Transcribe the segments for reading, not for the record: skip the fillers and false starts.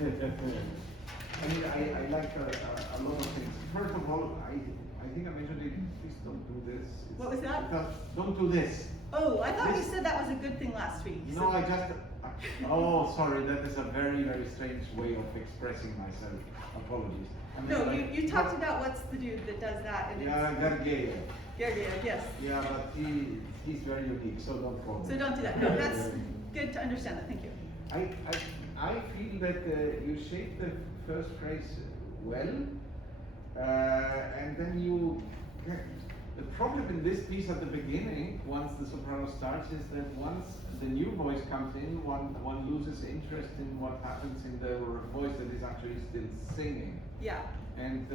I mean, I like a lot of things. First of all, I think I mentioned it. Please don't do this. What was that? Don't do this. Oh, I thought you said that was a good thing last week. No, I just. Oh, sorry. That is a very, very strange way of expressing myself. Apologies. I mean, No, like, you talked about what's the dude that does that. And yeah, Gargaya. Gargaya, yes. Yeah, but he's very unique, so don't call him. So don't do that. No, that's good to understand that. Thank you. I feel that you shape the first phrase well, and then you. The problem in this piece at the beginning, once the soprano starts, is that once the new voice comes in, one loses interest in what happens in the voice that is actually still singing. Yeah. And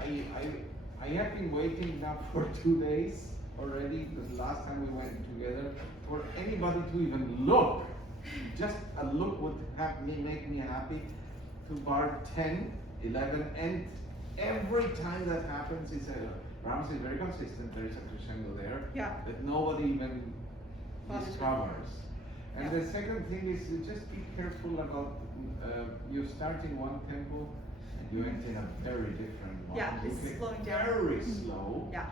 I have been waiting now for 2 days already, because last time we went together, for anybody to even look. Just a look would make me happy, to bar 10, 11, and every time that happens, it's Brahms is very consistent. There is a crescendo there that nobody even discovers. And the second thing is to just be careful about you start in one tempo and you end in a very different one. Yeah, it's slowing down. Very slow. Yeah.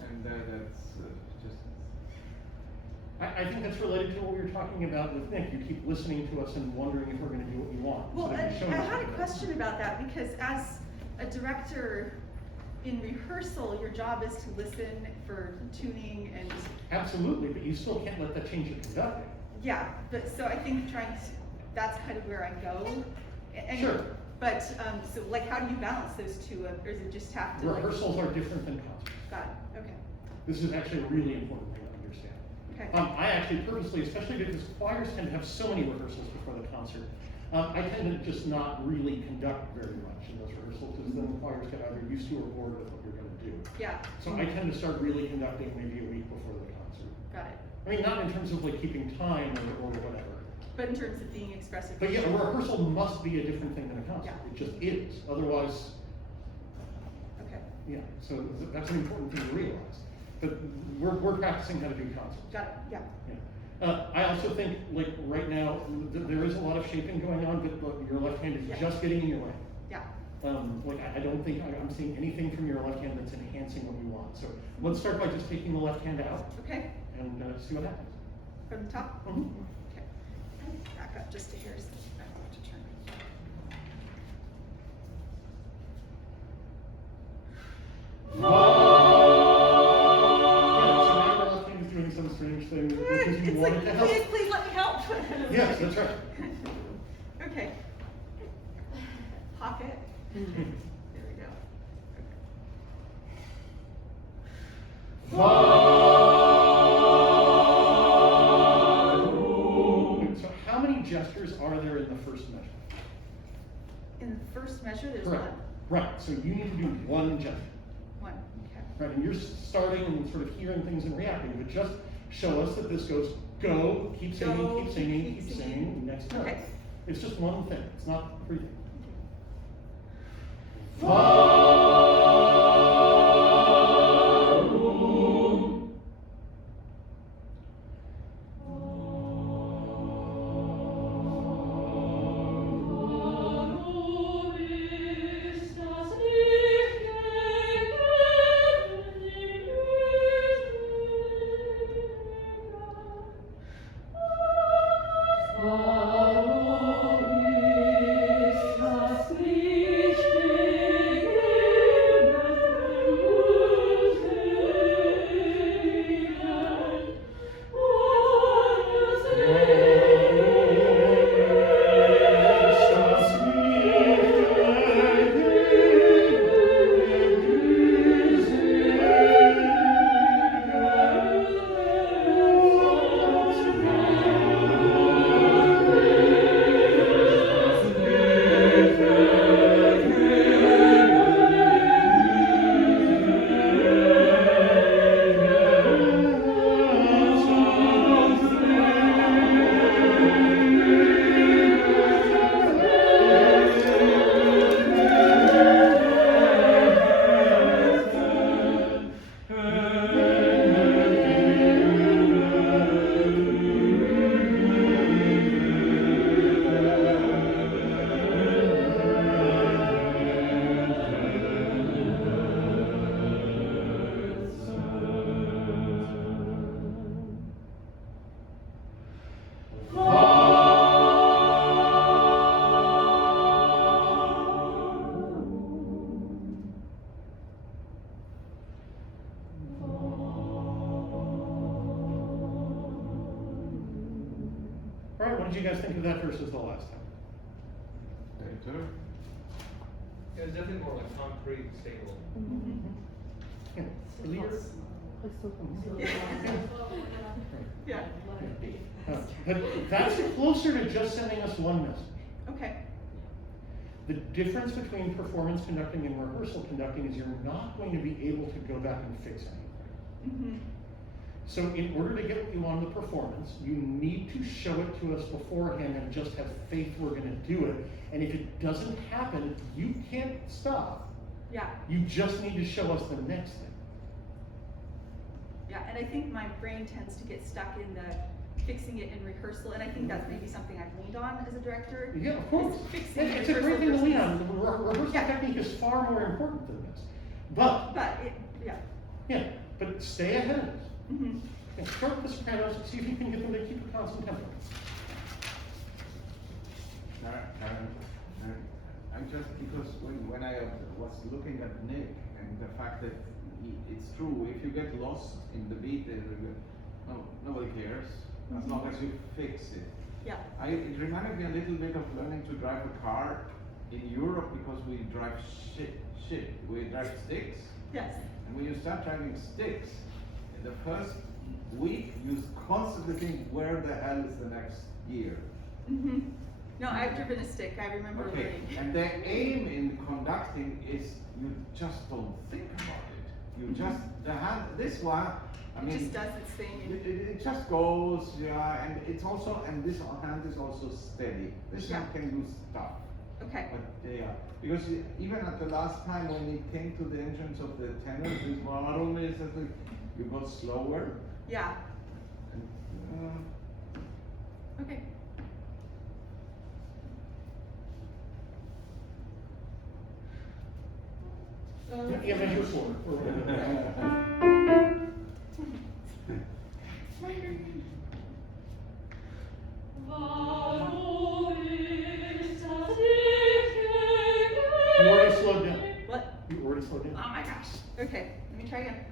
And that's just. I think that's related to what we were talking about with Nick. You keep listening to us and wondering if we're going to do what we want. Well, I had a question about that, because as a director in rehearsal, your job is to listen for tuning and. Absolutely, but you still can't let that change your conducting. Yeah, but so I think that's kind of where I go. And, sure. But so like, how do you balance those two, or does it just have to? Rehearsals are different than concerts. Got it. Okay. This is actually a really important thing to understand. Okay. I actually purposely, especially because choirs tend to have so many rehearsals before the concert, I tend to just not really conduct very much in those rehearsals, because then the choirs get either used to or bored with what you're going to do. Yeah. So I tend to start really conducting maybe a week before the concert. Got it. I mean, not in terms of like keeping time or whatever. But in terms of being expressive. But yeah, a rehearsal must be a different thing than a concert. Yeah. It just is. Otherwise, Okay. yeah. So that's an important thing to realize. But we're practicing how to do concerts. Got it. Yeah. Yeah. I also think, like right now, there is a lot of shaping going on, but look, your left hand is just getting in your way. Yeah. Like I don't think I'm seeing anything from your left hand that's enhancing what you want. So let's start by just taking the left hand out. Okay. And see what happens. From the top? Mm-hmm. Okay. Back up just a hair. I want to turn. Yeah, so now your left hand is doing some strange thing because you wanted to help. Please let me help. Yes, that's right. Okay. Pocket. There we go. So how many gestures are there in the first measure? In the first measure, there's Correct. one. Right, so you need to do one gesture. One. Okay. Right, and you're starting and sort of hearing things and reacting, but just show us that this goes go, keep singing, Go, keep singing, keep keep singing. singing, next note. Okay. It's just one thing, it's not three things. you guys think of that versus the last time? Later. Yeah, it's definitely more like concrete, stable. Yeah. Clear. Yeah, But that's closer to just sending us one message. okay, The difference between performance conducting and rehearsal conducting is you're not going to be able to go back and fix anything. So in order to get what you want in the performance, you need to show it to us beforehand and just have faith we're going to do it. And if it doesn't happen, you can't stop. yeah. You just need to show us the next thing. Yeah, and I think my brain tends to get stuck in the fixing it in rehearsal, and I think that's maybe something I've leaned on as a director. Yeah, of course. is fixing It's a great rehearsal thing to lean versus- on. The rehearsal Yeah. technique is far more important than this. But, But it, yeah. but stay ahead of this. Mhm. And start with the sopranos, see if you can get them to keep a constant tempo. I'm just, because when I was looking at Nick and the fact that it's true, if you get lost in the beat, nobody cares, as long as you fix it. Yeah. It reminded me a little bit of learning to drive a car in Europe, because we drive we drive sticks. Yes. And when you start driving sticks, in the first week, you constantly think, where the hell is the next gear? No, I've driven a stick. I remember Okay, learning. and the aim in conducting is you just don't think about it. You just, this one, I It mean. just does its thing. It just goes, yeah, and it's also, and this hand is also steady. This hand can do stuff. Okay. But yeah, because even at the last time when it came to the entrance of the tenor, this one is you got slower. Yeah. And, Okay. Yeah, measure 4. You already slowed down. What? You already slowed down. Oh my gosh. Okay, let me try again.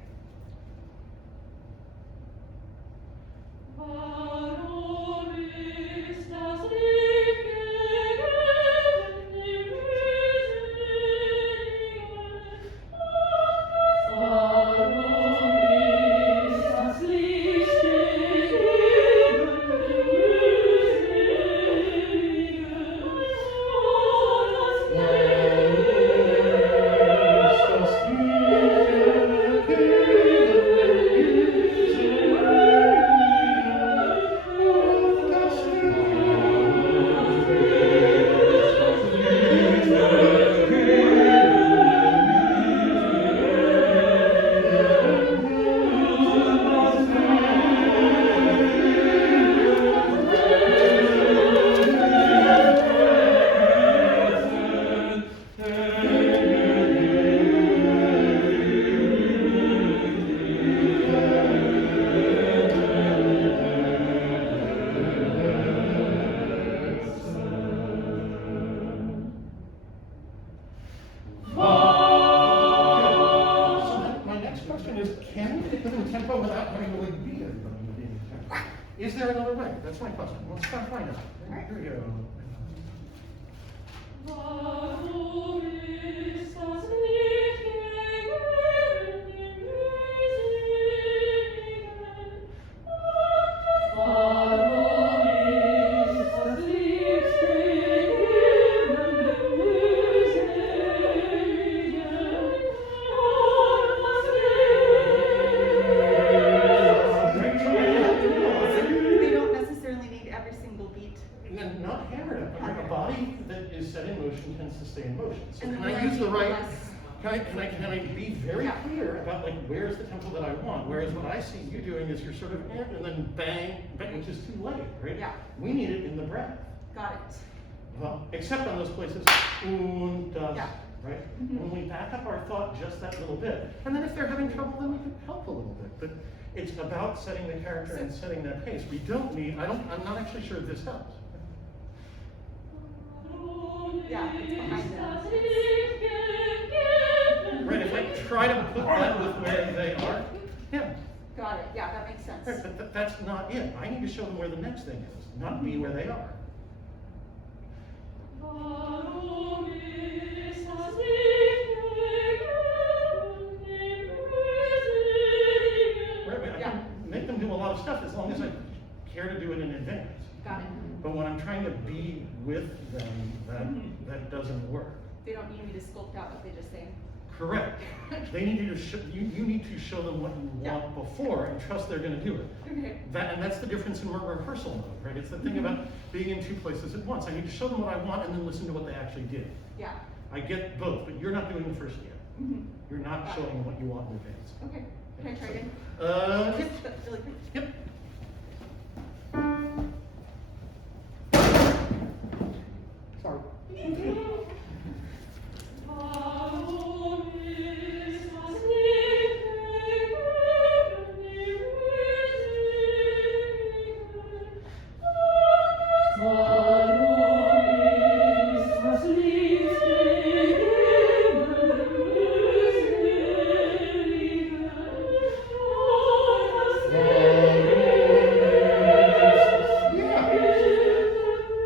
Is there another way? That's my question. Let's try to find out. Alright. Here we go. They don't necessarily need every single beat. And not hammered up. A body that is set in motion tends to stay in motion. So And can the I more use the you right? less- Can I be very Yeah. clear about like where's the tempo that I want? Whereas what I see you doing is you're sort of and then bang, bang, which is too late, right? Yeah. We need it in the breath. Got it. Well, except on those places, das, Yeah. right? Mhm. When we back up our thought just that little bit, and then if they're having trouble, then we can help a little bit. But it's about setting the character and setting that pace. We don't need. I'm not actually sure this helps. Yeah, it's behind them. Right? If I try to put that with where they are, yeah. Got got it, yeah, that makes sense. Right, but that's not it. I need to show them where the next thing is, not be where they are. Right, I Yeah. can make them do a lot of stuff as long as I care to do it in advance. Got it. But when I'm trying to be with them, that doesn't work. They don't need me to sculpt out what they just say. Correct. They need you to you need to show them what you want before and trust they're going to do it. Okay. And that's the difference in rehearsal mode, right? It's the thing about being in two places at once. I need to show them what I want and then listen to what they actually did. Yeah. I get both, but you're not doing the first yet. You're not Got showing it. them what you want in advance. Okay. Can I try again? Yep. Just really quick. Yep. Sorry.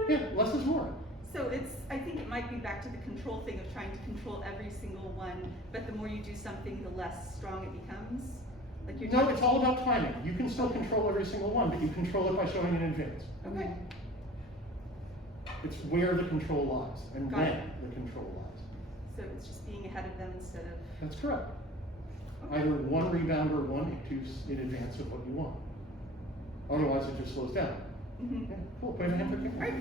Yeah, less is more. So I think it might be back to the control thing of trying to control every single one, but the more you do something, the less strong it becomes. Like you're No, talking- it's all about timing. You can still control every single one, but you control it by showing in advance. Okay. It's where the control lies and Got when it. the control lies. So it's just being ahead of them instead of. That's correct. Okay. Either one rebound or one ictus in advance of what you want. Otherwise, it just slows down. Mhm. Yeah, cool. Wave a hand for Kim. All right.